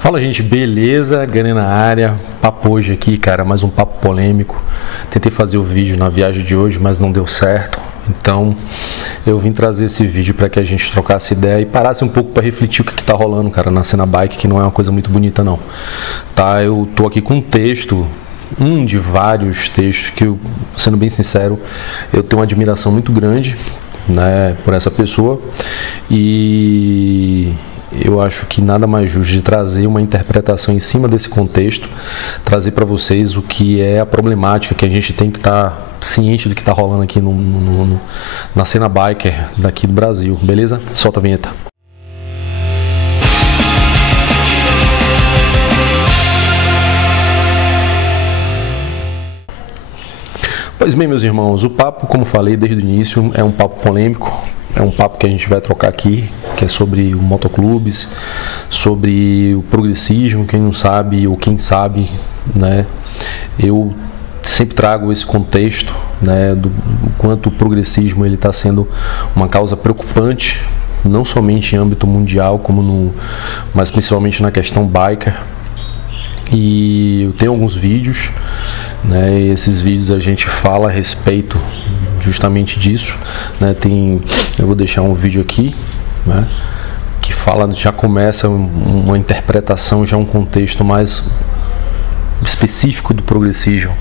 Fala, gente, beleza? Gane na área. Papo hoje aqui, cara, mais um papo polêmico. Tentei fazer o vídeo na viagem de hoje, mas não deu certo. Então, eu vim trazer esse vídeo para que a gente trocasse ideia e parasse um pouco para refletir o que tá rolando, cara, na cena bike, que não é uma coisa muito bonita, não. Tá? Eu tô aqui com um texto, um de vários textos que, sendo bem sincero, eu tenho uma admiração muito grande, né, por essa pessoa, e eu acho que nada mais justo de trazer uma interpretação em cima desse contexto, trazer para vocês o que é a problemática que a gente tem que estar ciente do que está rolando aqui na cena biker daqui do Brasil, beleza? Solta a vinheta. Pois bem, meus irmãos, o papo, como falei desde o início, é um papo polêmico, é um papo que a gente vai trocar aqui, que é sobre o motoclubes, sobre o progressismo, quem não sabe ou quem sabe, né? Eu sempre trago esse contexto, né, do quanto o progressismo ele está sendo uma causa preocupante, não somente em âmbito mundial, mas principalmente na questão biker. E eu tenho alguns vídeos, né, e esses vídeos a gente fala a respeito justamente disso, né? Eu vou deixar um vídeo aqui, né, que fala, já começa uma interpretação, já um contexto mais específico do progressismo.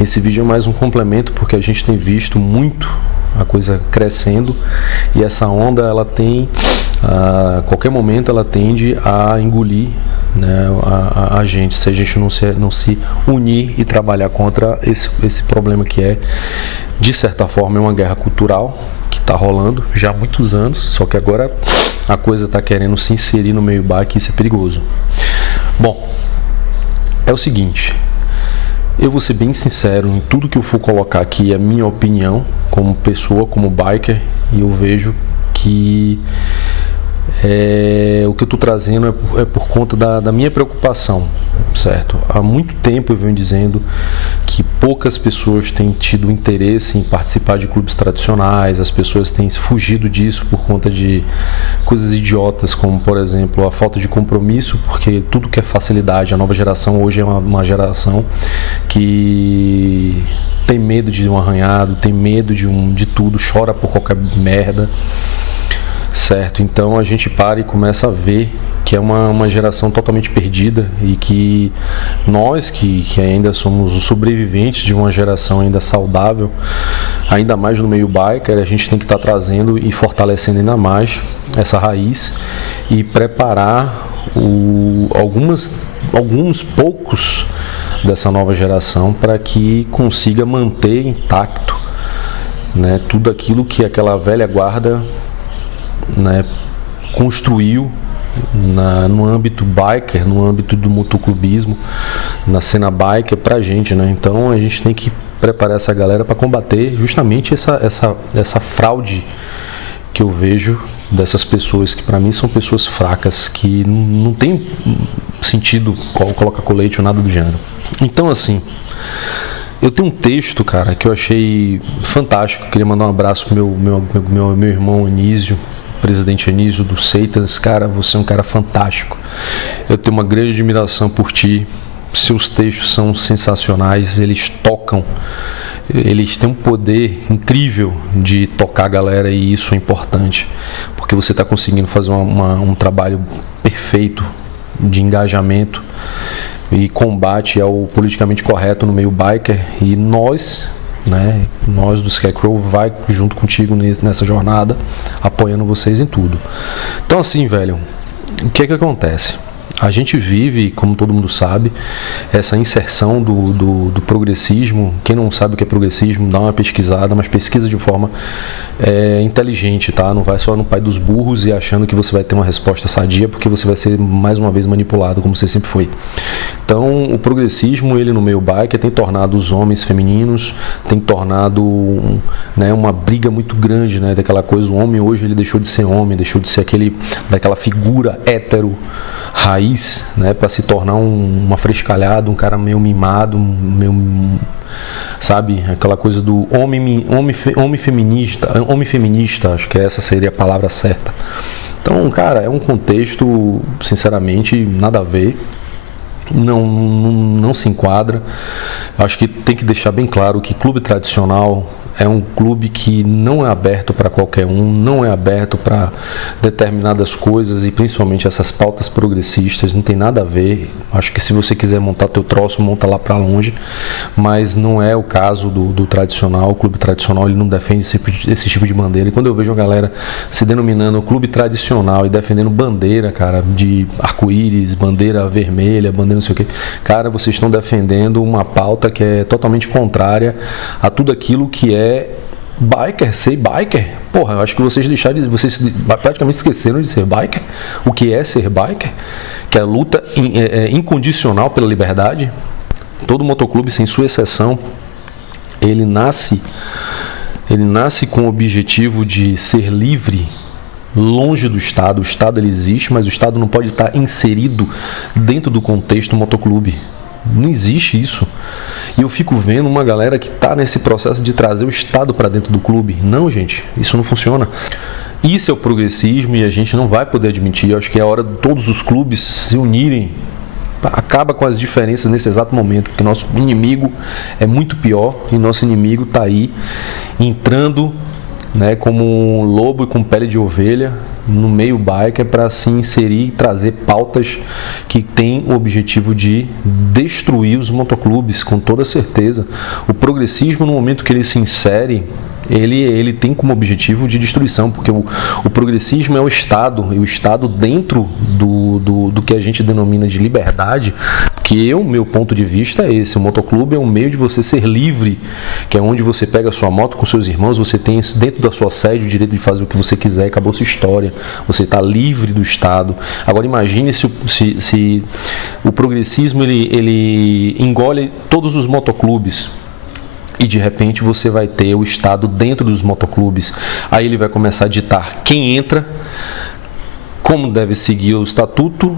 Esse vídeo é mais um complemento porque a gente tem visto muito a coisa crescendo e essa onda ela tem, a qualquer momento ela tende a engolir, né, a gente, se a gente não se unir e trabalhar contra esse problema que é, de certa forma, é uma guerra cultural que está rolando já há muitos anos, só que agora a coisa está querendo se inserir no meio bike e isso é perigoso. Bom, é o seguinte, eu vou ser bem sincero em tudo que eu for colocar aqui, é minha opinião como pessoa, como biker, e eu vejo que o que eu estou trazendo é por conta da minha preocupação, certo? Há muito tempo eu venho dizendo que poucas pessoas têm tido interesse em participar de clubes tradicionais, as pessoas têm fugido disso por conta de coisas idiotas, como por exemplo a falta de compromisso, porque tudo que é facilidade, a nova geração hoje é uma geração que tem medo de um arranhado, tem medo de tudo, chora por qualquer merda. Certo, então a gente para e começa a ver que é uma geração totalmente perdida e que nós que ainda somos os sobreviventes de uma geração ainda saudável, ainda mais no meio biker, a gente tem que estar trazendo e fortalecendo ainda mais essa raiz e preparar alguns poucos dessa nova geração para que consiga manter intacto, né, tudo aquilo que aquela velha guarda, né, construiu no âmbito biker, no âmbito do motoclubismo, na cena biker pra gente, né? Então a gente tem que preparar essa galera para combater justamente essa fraude que eu vejo dessas pessoas que para mim são pessoas fracas, que não tem sentido colocar colete ou nada do gênero. Então assim, eu tenho um texto, cara, que eu achei fantástico. Queria mandar um abraço pro meu irmão Anísio, presidente Anísio do Seitas. Cara, você é um cara fantástico. Eu tenho uma grande admiração por ti. Seus textos são sensacionais. Eles tocam. Eles têm um poder incrível de tocar a galera e isso é importante. Porque você está conseguindo fazer um trabalho perfeito de engajamento e combate ao politicamente correto no meio biker, e nós do Scarecrow vai junto contigo nessa jornada, apoiando vocês em tudo. Então assim, velho, o que é que acontece? A gente vive, como todo mundo sabe, essa inserção do progressismo. Quem não sabe o que é progressismo, dá uma pesquisada, mas pesquisa de forma inteligente, tá? Não vai só no pai dos burros e achando que você vai ter uma resposta sadia, porque você vai ser mais uma vez manipulado, como você sempre foi. Então, o progressismo, ele no meio biker tem tornado os homens femininos, tem tornado uma briga muito grande, né? Daquela coisa, o homem hoje ele deixou de ser homem, deixou de ser daquela figura hétero raiz, né, para se tornar um afrescalhado, um cara meio mimado, meio, sabe, aquela coisa do homem feminista, acho que essa seria a palavra certa, Então, cara, é um contexto, sinceramente, nada a ver. Não se enquadra. Acho que tem que deixar bem claro que clube tradicional é um clube que não é aberto para qualquer um, não é aberto para determinadas coisas e principalmente essas pautas progressistas, não tem nada a ver. Acho que se você quiser montar teu troço, monta lá para longe, mas não é o caso do tradicional. O clube tradicional, ele não defende esse tipo de bandeira. E quando eu vejo a galera se denominando clube tradicional e defendendo bandeira, cara, de arco-íris, bandeira vermelha, bandeira não sei o que, cara, vocês estão defendendo uma pauta que é totalmente contrária a tudo aquilo que é biker, ser biker. Porra, eu acho que vocês praticamente esqueceram de ser biker. O que é ser biker? Que é a luta incondicional pela liberdade. Todo motoclube, sem sua exceção, ele nasce com o objetivo de ser livre, longe do Estado. O Estado, ele existe, mas o Estado não pode estar inserido dentro do contexto motoclube. Não existe isso. E eu fico vendo uma galera que está nesse processo de trazer o Estado para dentro do clube. Não, gente, isso não funciona. Isso é o progressismo e a gente não vai poder admitir. Eu acho que é a hora de todos os clubes se unirem. Acaba com as diferenças nesse exato momento, porque nosso inimigo é muito pior e nosso inimigo está aí entrando, né, como um lobo e com pele de ovelha no meio biker para se inserir e trazer pautas que têm o objetivo de destruir os motoclubes, com toda certeza. O progressismo, no momento que ele se insere, ele tem como objetivo de destruição, porque o progressismo é o Estado, e o Estado dentro do que a gente denomina de liberdade, que meu ponto de vista é esse: o motoclube é um meio de você ser livre, que é onde você pega a sua moto com seus irmãos, você tem dentro da sua sede o direito de fazer o que você quiser, acabou sua história, você está livre do Estado. Agora imagine se o progressismo ele engole todos os motoclubes, e de repente você vai ter o Estado dentro dos motoclubes. Aí ele vai começar a ditar quem entra, como deve seguir o estatuto,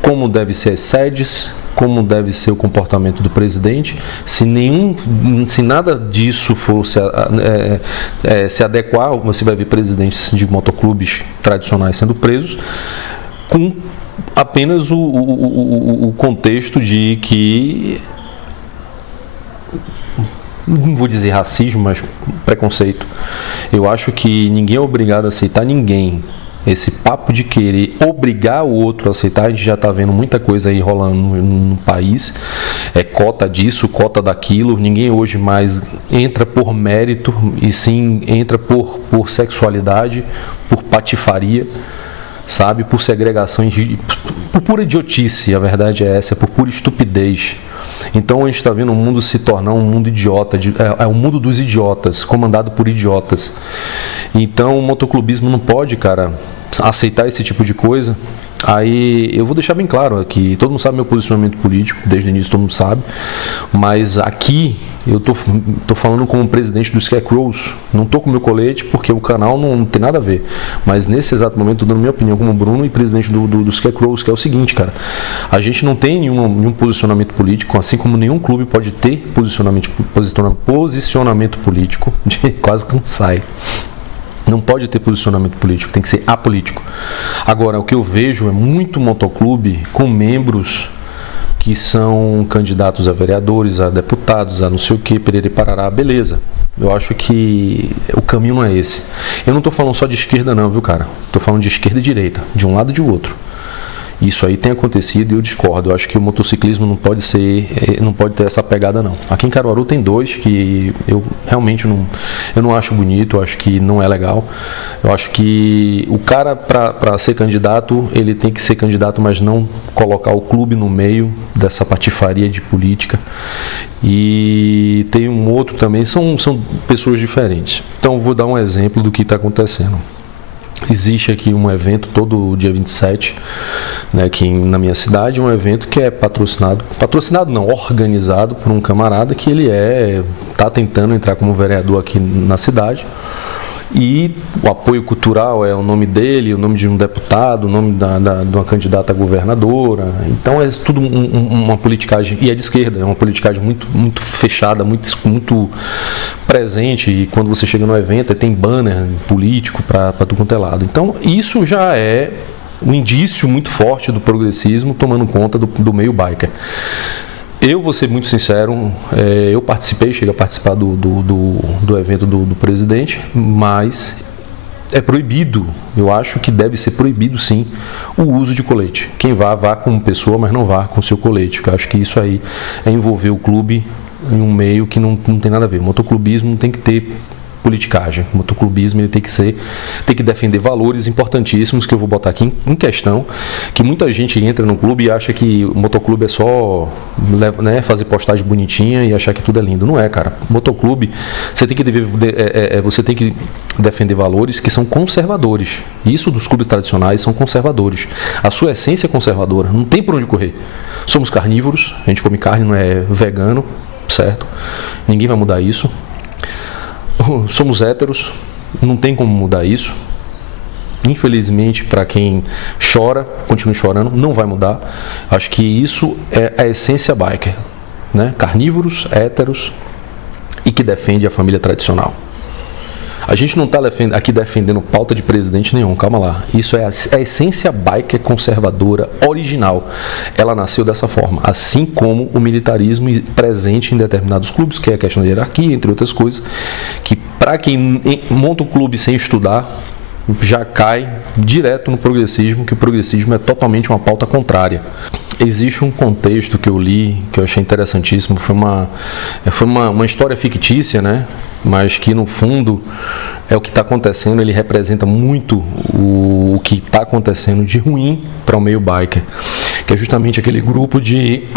como deve ser as sedes, como deve ser o comportamento do presidente. Se nada disso for se adequar, você vai ver presidentes de motoclubes tradicionais sendo presos, com apenas o contexto de que, não vou dizer racismo, mas preconceito. Eu acho que ninguém é obrigado a aceitar ninguém. Esse papo de querer obrigar o outro a aceitar, a gente já está vendo muita coisa aí rolando no país. É cota disso, cota daquilo. Ninguém hoje mais entra por mérito, e sim entra por sexualidade, por patifaria, sabe? Por segregação, por pura idiotice. A verdade é essa, é por pura estupidez. Então a gente está vendo o mundo se tornar um mundo idiota, é o mundo dos idiotas, comandado por idiotas. Então o motoclubismo não pode, cara, aceitar esse tipo de coisa. Aí eu vou deixar bem claro aqui, todo mundo sabe meu posicionamento político, desde o início todo mundo sabe, mas aqui eu tô falando como presidente do Scarecrows, não tô com meu colete porque o canal não tem nada a ver, mas nesse exato momento tô dando minha opinião como Bruno e presidente do Scarecrows, que é o seguinte, cara: a gente não tem nenhum posicionamento político, assim como nenhum clube pode ter posicionamento político, quase que não sai. Não pode ter posicionamento político, tem que ser apolítico. Agora, o que eu vejo é muito motoclube com membros que são candidatos a vereadores, a deputados, a não sei o que, perere parará, beleza. Eu acho que o caminho não é esse. Eu não estou falando só de esquerda não, viu, cara? Estou falando de esquerda e direita, de um lado e de outro. Isso aí tem acontecido e eu discordo. Eu acho que o motociclismo não pode ter essa pegada não. Aqui em Caruaru tem dois que eu realmente não acho bonito, eu acho que não é legal. Eu acho que o cara, para ser candidato, ele tem que ser candidato, mas não colocar o clube no meio dessa patifaria de política. E tem um outro também, são pessoas diferentes. Então vou dar um exemplo do que está acontecendo. Existe aqui um evento todo dia 27, né, aqui na minha cidade, um evento que é patrocinado não, organizado por um camarada que ele está tentando entrar como vereador aqui na cidade. E o apoio cultural é o nome dele, o nome de um deputado, o nome de uma candidata a governadora. Então é tudo uma politicagem, e é de esquerda, é uma politicagem muito fechada, muito presente. E quando você chega no evento, tem banner político para tudo quanto é lado. Então isso já é um indício muito forte do progressismo tomando conta do meio biker. Eu vou ser muito sincero, eu cheguei a participar do evento do presidente, mas é proibido, eu acho que deve ser proibido sim, o uso de colete. Quem vá como pessoa, mas não vá com seu colete, porque eu acho que isso aí é envolver o clube em um meio que não tem nada a ver. O motoclubismo não tem que ter politicagem. O motoclubismo ele tem que defender valores importantíssimos que eu vou botar aqui em questão, que muita gente entra no clube e acha que o motoclube é só, né, fazer postagem bonitinha e achar que tudo é lindo. Não é, cara. Motoclube, você tem que defender valores que são conservadores. Isso dos clubes tradicionais são conservadores. A sua essência é conservadora, não tem por onde correr. Somos carnívoros, a gente come carne, não é vegano, certo? Ninguém vai mudar isso. Somos héteros, não tem como mudar isso. Infelizmente, para quem chora, continue chorando, não vai mudar. Acho que isso é a essência biker, né? Carnívoros, héteros e que defende a família tradicional. A gente não está aqui defendendo pauta de presidente nenhum, calma lá. Isso é a essência biker conservadora original. Ela nasceu dessa forma, assim como o militarismo presente em determinados clubes, que é a questão da hierarquia, entre outras coisas, que para quem monta o clube sem estudar, já cai direto no progressismo, que o progressismo é totalmente uma pauta contrária. Existe um contexto que eu li, que eu achei interessantíssimo, foi uma história fictícia, né? Mas que no fundo é o que está acontecendo, ele representa muito o que está acontecendo de ruim para o meio biker, que é justamente aquele grupo de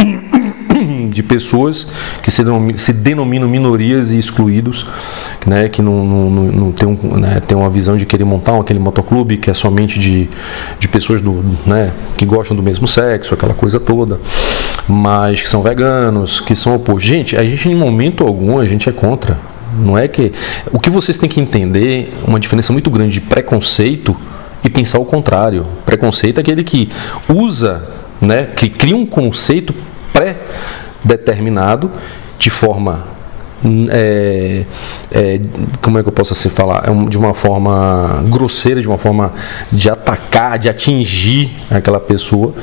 pessoas que se denominam minorias e excluídos, né, que não tem uma visão de querer montar aquele motoclube que é somente de pessoas que gostam do mesmo sexo, aquela coisa toda, mas que são veganos, que são opostos. Gente, a gente em momento algum a gente é contra. Não é que o que vocês têm que entender, uma diferença muito grande de preconceito e pensar o contrário. Preconceito é aquele que usa, né, que cria um conceito pré-determinado de forma como é que eu posso assim falar? De uma forma grosseira, de uma forma de atacar, de atingir aquela pessoa,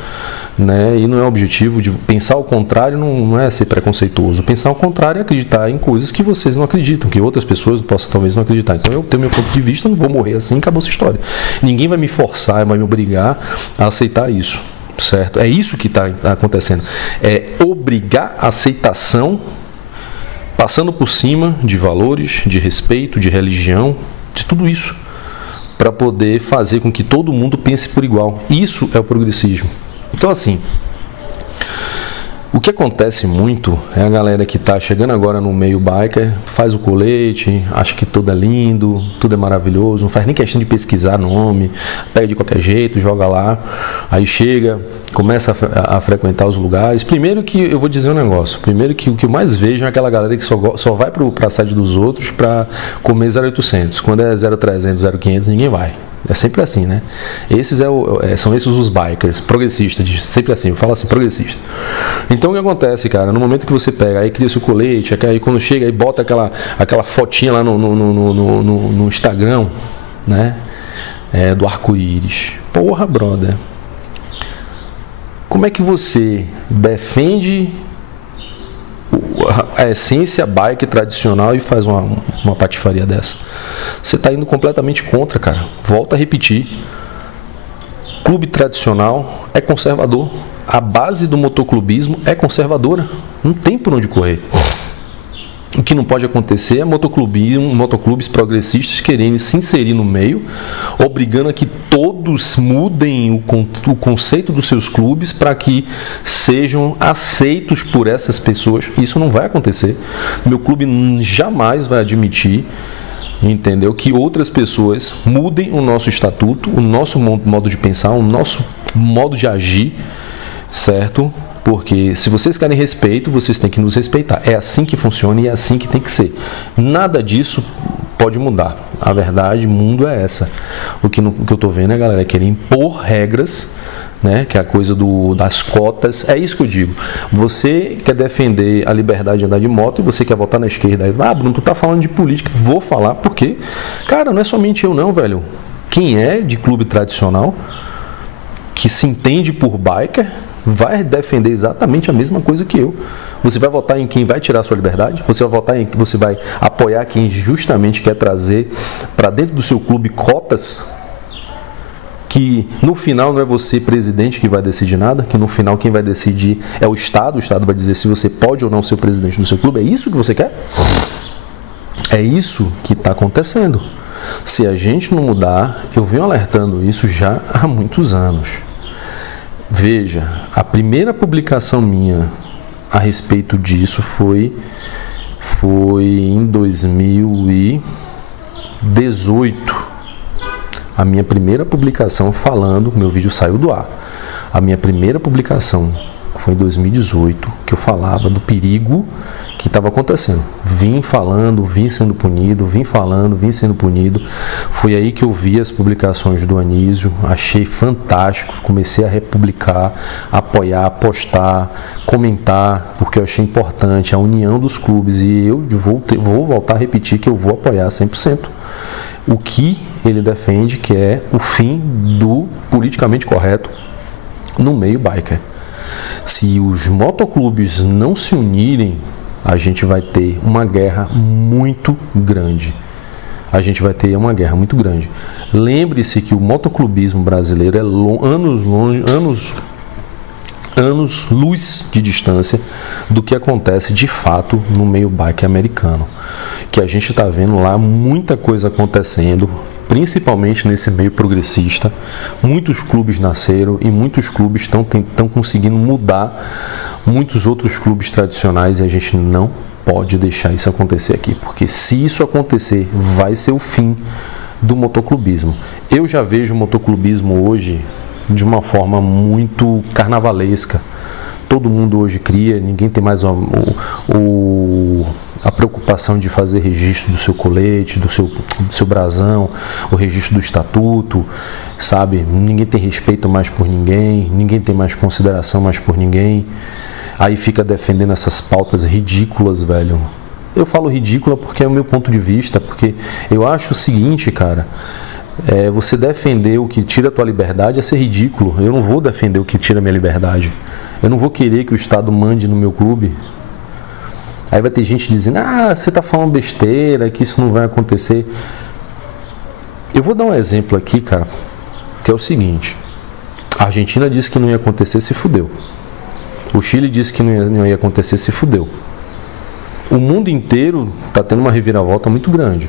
né? E não é o objetivo de pensar o contrário, não é ser preconceituoso. Pensar o contrário é acreditar em coisas que vocês não acreditam, que outras pessoas possam talvez não acreditar. Então eu tenho meu ponto de vista, não vou morrer assim, acabou essa história. Ninguém vai me forçar, vai me obrigar a aceitar isso, certo? É isso que está acontecendo. É obrigar a aceitação, passando por cima de valores, de respeito, de religião, de tudo isso, para poder fazer com que todo mundo pense por igual. Isso é o progressismo. Então, assim, o que acontece muito é a galera que está chegando agora no meio biker, faz o colete, acha que tudo é lindo, tudo é maravilhoso, não faz nem questão de pesquisar nome, pega de qualquer jeito, joga lá, aí chega, começa a frequentar os lugares. Primeiro que eu vou dizer um negócio, primeiro que o que eu mais vejo é aquela galera que só vai para a sede dos outros para comer 0800, quando é 0300, 0500 ninguém vai. É sempre assim, né? São esses os bikers, progressistas, sempre assim, eu falo assim, progressista. Então o que acontece, cara? No momento que você pega, aí cria seu colete, aí quando chega e bota aquela fotinha lá no Instagram, né? Do arco-íris. Porra, brother. Como é que você defende a essência bike tradicional e faz uma patifaria dessa? Você está indo completamente contra, cara. Volto a repetir. Clube tradicional é conservador. A base do motoclubismo é conservadora. Não tem por onde correr. O que não pode acontecer é motoclubes progressistas querendo se inserir no meio, obrigando a que todos mudem o conceito dos seus clubes para que sejam aceitos por essas pessoas. Isso não vai acontecer. Meu clube jamais vai admitir, entendeu, que outras pessoas mudem o nosso estatuto, o nosso modo de pensar, o nosso modo de agir, certo? Porque se vocês querem respeito, vocês têm que nos respeitar. É assim que funciona e é assim que tem que ser. Nada disso pode mudar. A verdade, mundo é essa. O que eu tô vendo é a galera querer impor regras, né, que é a coisa das cotas. É isso que eu digo. Você quer defender a liberdade de andar de moto e você quer votar na esquerda. Bruno, tu tá falando de política. Vou falar porque, cara, não é somente eu não, velho. Quem é de clube tradicional, que se entende por biker, vai defender exatamente a mesma coisa que eu. Você vai votar em quem vai tirar a sua liberdade? Você vai votar em que você vai apoiar quem justamente quer trazer para dentro do seu clube cotas? Que no final não é você, presidente, que vai decidir nada, que no final quem vai decidir é o Estado vai dizer se você pode ou não ser o presidente do seu clube. É isso que você quer? É isso que está acontecendo. Se a gente não mudar, eu venho alertando isso já há muitos anos. Veja, a primeira publicação minha a respeito disso foi em 2018. A minha primeira publicação falando, meu vídeo saiu do ar. A minha primeira publicação foi em 2018, que eu falava do perigo que estava acontecendo. Vim falando, vim sendo punido, vim falando, vim sendo punido. Foi aí que eu vi as publicações do Anísio, achei fantástico, comecei a republicar, apoiar, postar, comentar, porque eu achei importante a união dos clubes e eu vou voltar a repetir que eu vou apoiar 100%. O que ele defende, que é o fim do politicamente correto no meio biker. Se os motoclubes não se unirem, a gente vai ter uma guerra muito grande. Lembre-se que o motoclubismo brasileiro é anos-luz de distância do que acontece de fato no meio bike americano. Que a gente está vendo lá muita coisa acontecendo, principalmente nesse meio progressista. Muitos clubes nasceram e muitos clubes estão conseguindo mudar muitos outros clubes tradicionais e a gente não pode deixar isso acontecer aqui, porque se isso acontecer, vai ser o fim do motoclubismo. Eu já vejo o motoclubismo hoje de uma forma muito carnavalesca. Todo mundo hoje cria, ninguém tem mais a preocupação de fazer registro do seu colete, do seu brasão, o registro do estatuto, sabe? Ninguém tem respeito mais por ninguém, ninguém tem mais consideração mais por ninguém. Aí fica defendendo essas pautas ridículas, velho. Eu falo ridícula porque é o meu ponto de vista, porque eu acho o seguinte, cara, você defender o que tira a tua liberdade é ser ridículo. Eu não vou defender o que tira a minha liberdade. Eu não vou querer que o Estado mande no meu clube. Aí vai ter gente dizendo, você está falando besteira, que isso não vai acontecer. Eu vou dar um exemplo aqui, cara, que é o seguinte. A Argentina disse que não ia acontecer, se fudeu. O Chile disse que não ia acontecer, se fudeu. O mundo inteiro está tendo uma reviravolta muito grande.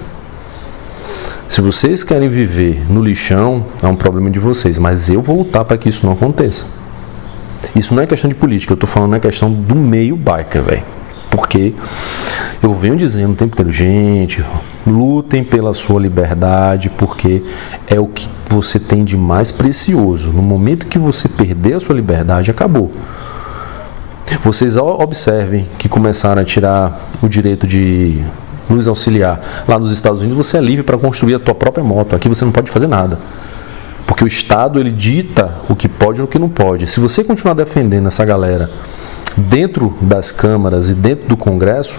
Se vocês querem viver no lixão, é um problema de vocês, mas eu vou lutar para que isso não aconteça. Isso não é questão de política, eu estou falando, é questão do meio biker, velho. Porque eu venho dizendo o tempo inteiro, gente, lutem pela sua liberdade, porque é o que você tem de mais precioso. No momento que você perder a sua liberdade, acabou. Vocês observem que começaram a tirar o direito de luz auxiliar. Lá nos Estados Unidos você é livre para construir a tua própria moto. Aqui você não pode fazer nada. Porque o Estado, ele dita o que pode e o que não pode. Se você continuar defendendo essa galera dentro das câmaras e dentro do Congresso,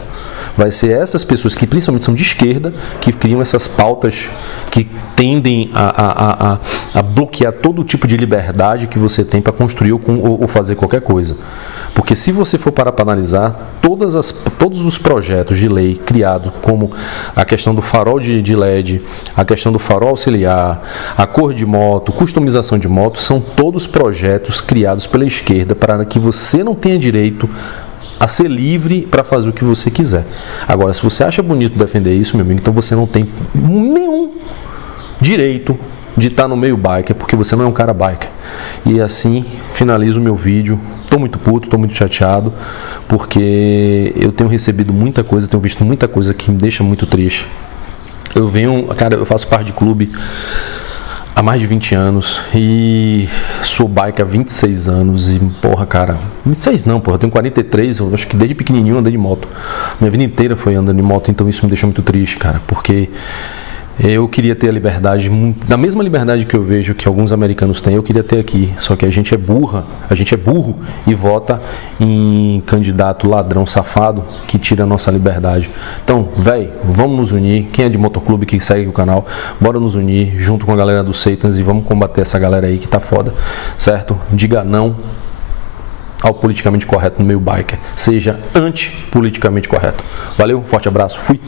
vai ser essas pessoas que principalmente são de esquerda, que criam essas pautas que tendem a bloquear todo tipo de liberdade que você tem para construir ou fazer qualquer coisa. Porque se você for parar para analisar, todos os projetos de lei criados, como a questão do farol de LED, a questão do farol auxiliar, a cor de moto, customização de moto, são todos projetos criados pela esquerda para que você não tenha direito a ser livre para fazer o que você quiser. Agora, se você acha bonito defender isso, meu amigo, então você não tem nenhum direito de estar no meio biker, porque você não é um cara biker. E assim finalizo o meu vídeo. Estou muito puto, estou muito chateado, porque eu tenho recebido muita coisa, tenho visto muita coisa que me deixa muito triste. Eu faço parte de clube há mais de 20 anos e sou bike há 26 anos e, porra, cara, 26 não, porra, eu tenho 43, eu acho que desde pequenininho eu andei de moto. Minha vida inteira foi andando de moto, então isso me deixou muito triste, cara, porque eu queria ter a liberdade, da mesma liberdade que eu vejo que alguns americanos têm, eu queria ter aqui. Só que a gente é burro e vota em candidato ladrão safado que tira a nossa liberdade. Então, véi, vamos nos unir. Quem é de motoclube que segue o canal, bora nos unir junto com a galera do Satans e vamos combater essa galera aí que tá foda, certo? Diga não ao politicamente correto no meio biker. Seja anti-politicamente correto. Valeu, forte abraço, fui!